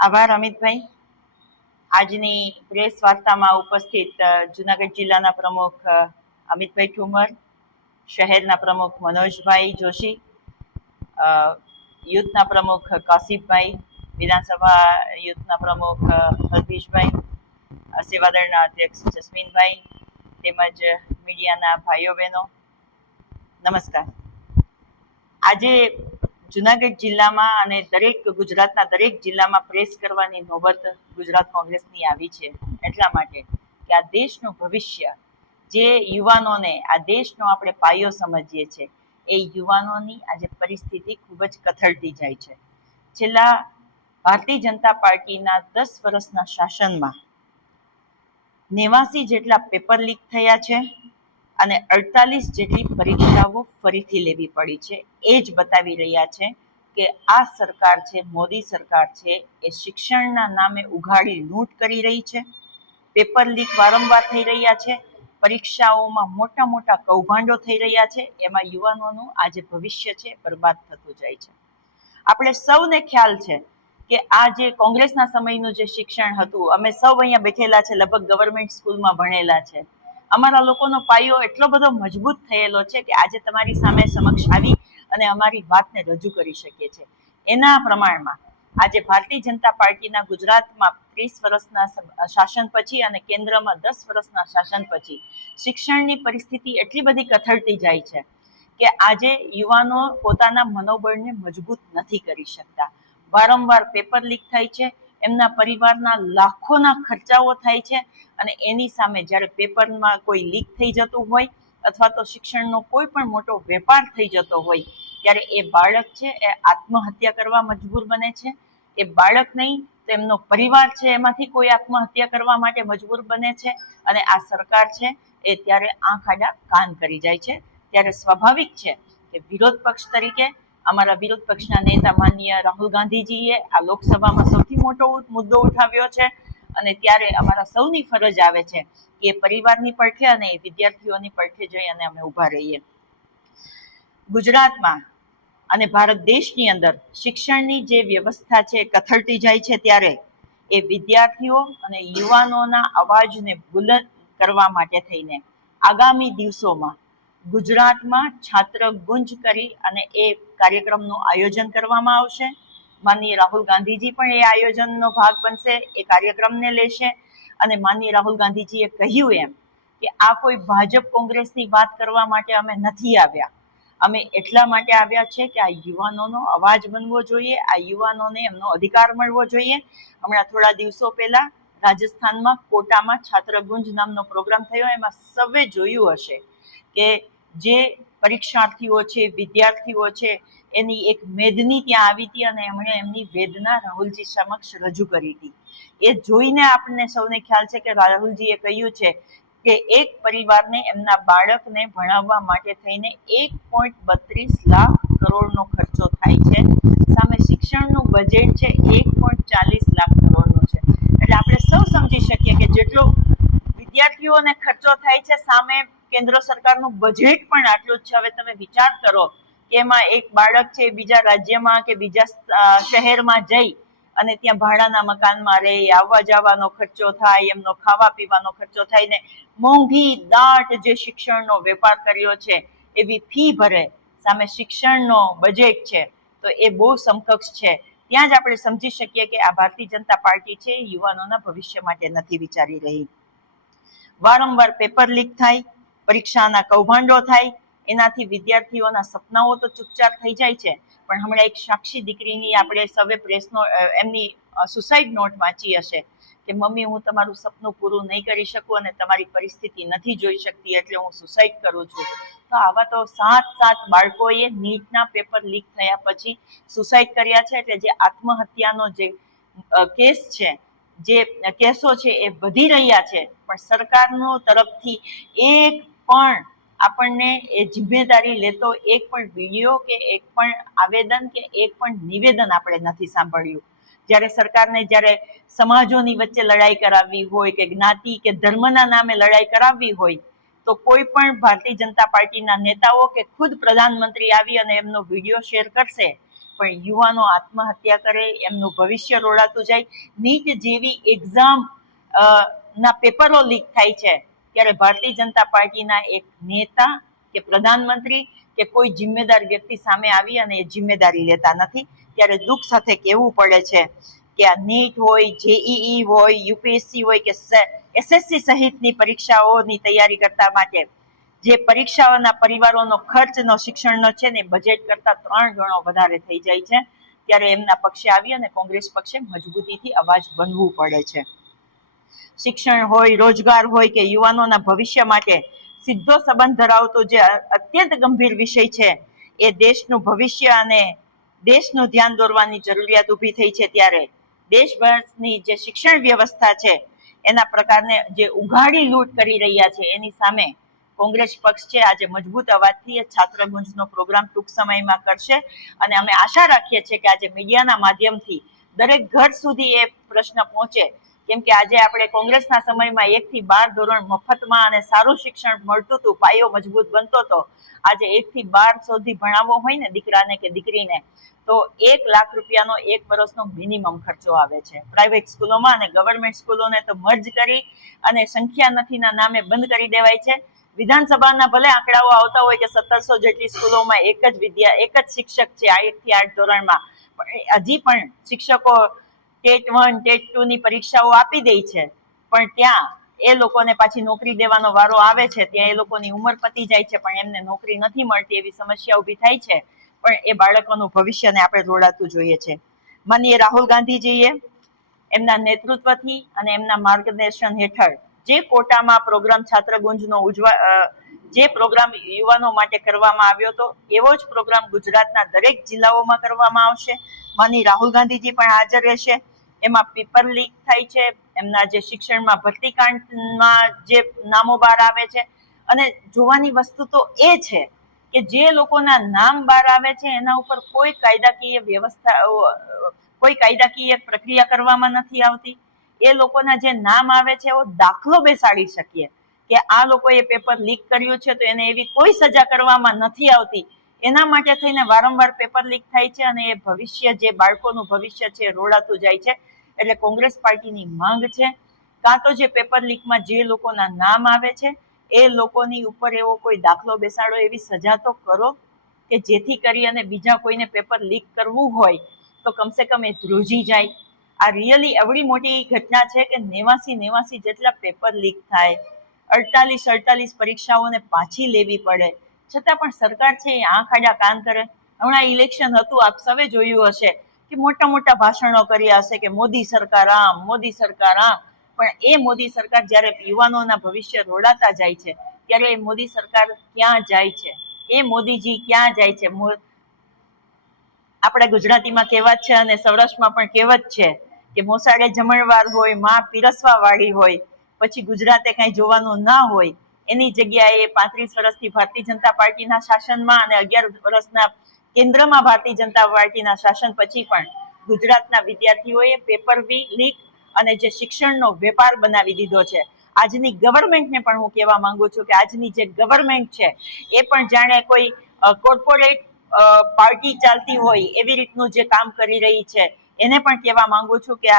આભાર અમિતભાઈ. આજની પ્રેસ વાર્તામાં ઉપસ્થિત જુનાગઢ જિલ્લાના પ્રમુખ અમિતભાઈ ઠુમર, શહેરના પ્રમુખ મનોજભાઈ જોશી, યુથના પ્રમુખ કાસિફભાઈ, વિધાનસભા યુથના પ્રમુખ હરભીશભાઈ, સેવાદળના અધ્યક્ષ જસ્મીનભાઈ, તેમજ મીડિયાના ભાઈઓ બહેનો, નમસ્કાર. આજે જુનાગઢ જિલ્લામાં અને ગુજરાતના દરેક જિલ્લામાં પ્રેસ કરવાની નોબત ગુજરાત કોંગ્રેસની આવી છે, એટલા માટે કે આ દેશનું ભવિષ્ય, જે યુવાનોને આ દેશનો આપણે પાયો સમજીએ છીએ, એ યુવાનોની આજે પરિસ્થિતિ ખૂબ જ કથળતી જાય છે. છેલ્લા ભારતીય જનતા પાર્ટીના 10 વર્ષના શાસનમાં 89 જેટલા પેપર લીક થયા છે અને 48 જેટલી પરીક્ષાઓ ફરીથી લેવી પડી છે. એ જ બતાવી રહ્યા છે કે આ સરકાર છે, મોદી સરકાર છે, એ શિક્ષણના નામે ઉઘાડી લૂંટ કરી રહી છે. પેપર લીક વારંવાર થઈ રહ્યા છે, પરીક્ષાઓમાં મોટા મોટા કૌભાંડો થઈ રહ્યા છે. એમાં યુવાનોનું આજે ભવિષ્ય છે બરબાદ થતું જાય છે. આપણે સૌને ખ્યાલ છે કે આ જે કોંગ્રેસના સમયનું જે શિક્ષણ હતું, અમે સૌ અહીંયા બેઠેલા છે, લગભગ ગવર્મેન્ટ સ્કૂલમાં ભણેલા છે. અમારા લોકોનો પાયો એટલો બધો મજબૂત થયેલો છે કે આજે તમારી સામે સમક્ષ આવી અને અમારી વાતને રજૂ કરી શકીએ છીએ. એના પ્રમાણમાં આજે ભારતીય જનતા પાર્ટીના ગુજરાતમાં 30 વર્ષના શાસન પછી અને કેન્દ્રમાં 10 વર્ષના શાસન પછી શિક્ષણની પરિસ્થિતિ એટલી બધી કથળતી જાય છે કે આજે યુવાનો પોતાના મનોબળને મજબૂત નથી કરી શકતા. વારંવાર પેપર લીક થાય છે, એમના પરિવારના લાખોના ખર્ચાઓ થાય છે, અને એની સામે જ્યારે પેપરમાં કોઈ લીક થઈ જતું હોય અથવા તો શિક્ષણનો કોઈ પણ મોટો વેપાર થઈ જતો હોય, ત્યારે એ બાળક છે એ આત્મહત્યા કરવા મજબૂર બને છે. એ બાળક નહીં તો એમનો પરિવાર છે એમાંથી કોઈ આત્મહત્યા કરવા માટે મજબૂર બને છે, અને આ સરકાર છે એ ત્યારે આંખ આડા કાન કરી જાય છે. ત્યારે સ્વાભાવિક છે કે વિરોધ પક્ષ તરીકે અમારા વિરોધ પક્ષના નેતા માનનીય રાહુલ ગાંધીજીએ આ લોકસભામાં સૌથી મોટો મુદ્દો ઉઠાવ્યો છે, અને ત્યારે અમારા સૌની ફરજ આવે છે કે પરિવારની પડખે અને વિદ્યાર્થીઓની પડખે જઈ અને અમે ઊભા રહીએ. ગુજરાતમાં અને ભારત દેશની અંદર શિક્ષણની જે વ્યવસ્થા છે કથળતી જાય છે, ત્યારે એ વિદ્યાર્થીઓ અને યુવાનોના અવાજને બુલંદ કરવા માટે થઈને આગામી દિવસોમાં ગુજરાતમાં છાત્ર ગુંજ કરી અને એ કાર્યક્રમનું આયોજન કરવામાં આવશે. માનનીય રાહુલ ગાંધીજી પણ એ આયોજનનો ભાગ બનશે, એ કાર્યક્રમને લેશે. અને માનનીય રાહુલ ગાંધીજીએ કહ્યું એમ કે આ કોઈ ભાજપ કોંગ્રેસની વાત કરવા માટે અમે નથી આવ્યા, અમે એટલા માટે આવ્યા છે કે આ યુવાનોનો અવાજ બનવો જોઈએ, આ યુવાનોને એમનો અધિકાર મળવો જોઈએ. હમણાં થોડા દિવસો પહેલા રાજસ્થાનમાં કોટામાં છાત્રગુંજ નામનો પ્રોગ્રામ થયો. એમાં સૌએ જોયું હશે કે જે પરીક્ષાર્થીઓ છે, વિદ્યાર્થીઓ છે, એની એક મેદની ત્યાં આવી હતી અને એમણે એમની વેદના રાહુલજી સમક્ષ રજૂ કરી હતી. એ જોઈને આપણને સૌને ખ્યાલ છે કે રાહુલજીએ કહ્યું છે કે એક પરિવારને એમના બાળકને ભણાવવા માટે થઈને 1.32 લાખ કરોડનો ખર્ચો થાય છે. સામે શિક્ષણનું બજેટ છે 1.40 લાખ કરોડનું છે. એટલે આપણે સૌ સમજી શકીએ કે જેટલો વિદ્યાર્થીઓને ખર્ચો થાય છે, સામે કેન્દ્ર સરકારનું બજેટ પણ આટલું જ છે. હવે તમે વિચાર કરો કે એમાં એક બાળક છે બીજા રાજ્યમાં કે બીજા શહેરમાં જઈ અને ત્યાં ભાડાના મકાનમાં રહે, આવવા જવાનો ખર્ચો થાય, એમનો ખાવા પીવાનો ખર્ચો થાય, ને મોંઘી દાટ જે શિક્ષણનો વેપાર કર્યો છે એવી ફી ભરે, સામે શિક્ષણનો બજેટ છે તો એ બહુ સમકક્ષ છે. ત્યાં જ આપણે સમજી શકીએ કે આ ભારતીય જનતા પાર્ટી છે યુવાનોના ભવિષ્ય માટે નથી વિચારી રહી. વારંવાર પેપર લીક થાય, પરીક્ષાના કૌભાંડો થાય, એનાથી વિદ્યાર્થીઓના સપનાઓ તો ચૂપચાપ થઈ જાય છે. પણ હમણાં એક સાક્ષી દીકરીની આપણે સૌએ પ્રેસનો એમની સુસાઇડ નોટ વાંચી હશે કે મમ્મી, હું તમારું સપનું પૂરું નહીં કરી શકું અને તમારી પરિસ્થિતિ નથી જોઈ શકતી એટલે હું સુસાઇડ કરું છું. તો આવા તો 7 બાળકોએ નીટના પેપર લીક થયા પછી સુસાઇડ કર્યા છે. એટલે જે આત્મહત્યાનો જે કેસ છે, જે કેસો છે એ વધી રહ્યા છે, પણ સરકારનો તરફથી એક પણ આપણને એ જિમ્મેદારી લેતો એક પણ વિડીયો કે એક પણ આવેદન કે એક પણ નિવેદન આપણે નથી સાંભળ્યું. જ્યારે સરકારને જ્યારે સમાજોની વચ્ચે લડાઈ કરાવવી હોય કે જ્ઞાતિ કે ધર્મના નામે લડાઈ કરાવવી હોય, તો કોઈ પણ ભારતીય જનતા પાર્ટીના નેતાઓ કે ખુદ પ્રધાનમંત્રી આવી અને એમનો વિડીયો શેર કરશે પણ યુવાનો આત્મહત્યા કરે, એમનું ભવિષ્ય રોડાતું જાય. નીટ જેવી એક્ઝામ ના પેપરો લીક થાય છે ત્યારે ભારતીય જનતા પાર્ટીના એક નેતા કે પ્રધાનમંત્રી કે કોઈ જિમ્મેદાર વ્યક્તિ સામે આવી અને એ જિમ્મેદારી લેતા નથી. ત્યારે દુઃખ સાથે કહેવું પડે છે કે આ નીટ હોય, જેઈઈ હોય, યુપીએસસી હોય કે એસએસસી સહિતની પરીક્ષાઓની તૈયારી કરતા માટે જે પરીક્ષાઓના પરિવારોનો ખર્ચનો શિક્ષણનો છે ને બજેટ કરતા 3 ગણો વધારે થઈ જાય છે. ત્યારે એમના પક્ષે આવી અને કોંગ્રેસ પક્ષે મજબૂતીથી અવાજ બનવું પડે છે. શિક્ષણ હોય, રોજગાર હોય કે યુવાનોના ભવિષ્ય માટે સીધો સંબંધ ધરાવતો જે અત્યંત ગંભીર વિષય છે એ દેશનું ભવિષ્ય અને દેશનું ધ્યાન દોરવાની જરૂરિયાત ઊભી થઈ છે. ત્યારે દેશભરની જે શિક્ષણ વ્યવસ્થા છે એના પ્રકારને જે ઉઘાડી લૂંટ કરી રહ્યા છે એની સામે કોંગ્રેસ પક્ષ છે આજે મજબૂત અવાજથી છાત્રગુંજનો પ્રોગ્રામ ટૂંક સમયમાં કરશે અને અમે આશા રાખીએ છીએ કે આજે મીડિયાના માધ્યમથી દરેક ઘર સુધી એ પ્રશ્ન પહોંચે. કેમ કે આજે આપણે કોંગ્રેસના સમયમાં 1 થી 12 ધોરણ મફતમાં અને સારું શિક્ષણ મળતું હતું, પાયો મજબૂત બનતો હતો. આજે 1 થી 12 સુધી ભણાવવો હોય ને દીકરાને કે દીકરીને તો 1 લાખ રૂપિયાનો 1 વર્ષનો મિનિમમ ખર્ચો આવે છે. પ્રાઇવેટ સ્કૂલોમાં અને ગવર્મેન્ટ સ્કૂલોને તો મર્જ કરી અને સંખ્યા નથીના નામે બંધ કરી દેવાય છે. વિધાનસભાના ભલે આંકડાઓ આવતા હોય કે 1700 જેટલી સ્કૂલોમાં એક જ શિક્ષક છે 1 થી 8 ધોરણમાં, પણ હજી પણ શિક્ષકો ટેટ 1, ટેટ 2 ની પરીક્ષાઓ આપી દે છે, પણ ત્યાં એ લોકોને પાછી નોકરી દેવાનો વારો આવે છે ત્યાં એ લોકોની ઉંમર પતી જાય છે પણ એમને નોકરી નથી મળતી, એવી સમસ્યા ઊભી થાય છે. પણ એ બાળકોનું ભવિષ્યને આપણે રોડાતું જોઈએ છે. માનનીય રાહુલ ગાંધીજીએ એમના નેતૃત્વથી અને એમના માર્ગદર્શન હેઠળ જે કોટામાં પ્રોગ્રામ છાત્રગુંજનો જે પ્રોગ્રામ યુવાનો માટે કરવામાં આવ્યો હતો એવો જ પ્રોગ્રામ ગુજરાતના દરેક જિલ્લાઓમાં કરવામાં આવશે. માનનીય રાહુલ ગાંધીજી પણ હાજર રહેશે. એમાં પેપર લીક થાય છે, એમના જે શિક્ષણમાં ભરતીકાંડમાં જે નામો બહાર આવે છે, અને જોવાની વસ્તુ તો એ છે કે જે લોકોના નામ બહાર આવે છે એના ઉપર કોઈ કાયદાકીય વ્યવસ્થા, કોઈ કાયદાકીય પ્રક્રિયા કરવામાં નથી આવતી. એ લોકોના જે નામ આવે છે એવો દાખલો બેસાડી શકીએ કે આ લોકોએ પેપર લીક કર્યું છે તો એને એવી કોઈ સજા કરવામાં નથી આવતી. એના માટે થઈને વારંવાર પેપર લીક થાય છે અને એ ભવિષ્ય, જે બાળકોનું ભવિષ્ય છે રોડાતું જાય છે. એટલે કોંગ્રેસ પાર્ટીની માંગ છે કાં તો જે પેપર લીકમાં જે લોકોના નામ આવે છે એ લોકોની ઉપર એવો કોઈ દાખલો બેસાડો, એવી સજા તો કરો કે જેથી કરી અને બીજા કોઈને પેપર લીક કરવું હોય તો કમસે કમ એ ધ્રુજી જાય. આ રિયલી એવડી મોટી ઘટના છે કે 89 જેટલા પેપર લીક થાય, 48 પરીક્ષાઓને પાછી લેવી પડે, છતાં પણ સરકાર છે એ આંખ આડા કાન કરે. હમણાં ઇલેક્શન હતું, આપ સૌએ જોયું હશે કે મોટા મોટા ભાષણો કર્યા હશે કે મોદી સરકાર આમ, મોદી સરકાર આમ, પણ એ મોદી સરકાર જ્યારે યુવાનોના ભવિષ્ય રોડાતા જાય છે ત્યારે એ મોદી સરકાર ક્યાં જાય છે, એ મોદીજી ક્યાં જાય છે? આપણે ગુજરાતીમાં કહેવત છે અને સૌરાષ્ટ્રમાં પણ કહેવત છે કે મોસાળે જમણવાર હોય, માં પીરસવા વાળી હોય, પછી ગુજરાતે કઈ જોવાનું ના હોય. એની જગ્યાએ 35 વર્ષથી ભારતીય જનતા પાર્ટીના શાસનમાં અને 11 વર્ષના કેન્દ્રમાં ભારતીય જનતા પાર્ટીના શાસન પછી પણ ગુજરાતના વિદ્યાર્થીઓએ પેપર લીક અને જે શિક્ષણનો વેપાર બનાવી દીધો છે. આજની ગવર્મેન્ટને પણ હું કહેવા માંગુ છું કે આજની જે ગવર્મેન્ટ છે એ પણ જાણે કોઈ કોર્પોરેટ પાર્ટી ચાલતી હોય એવી રીતનું જે કામ કરી રહી છે. એને પણ કહેવા માંગુ છું કે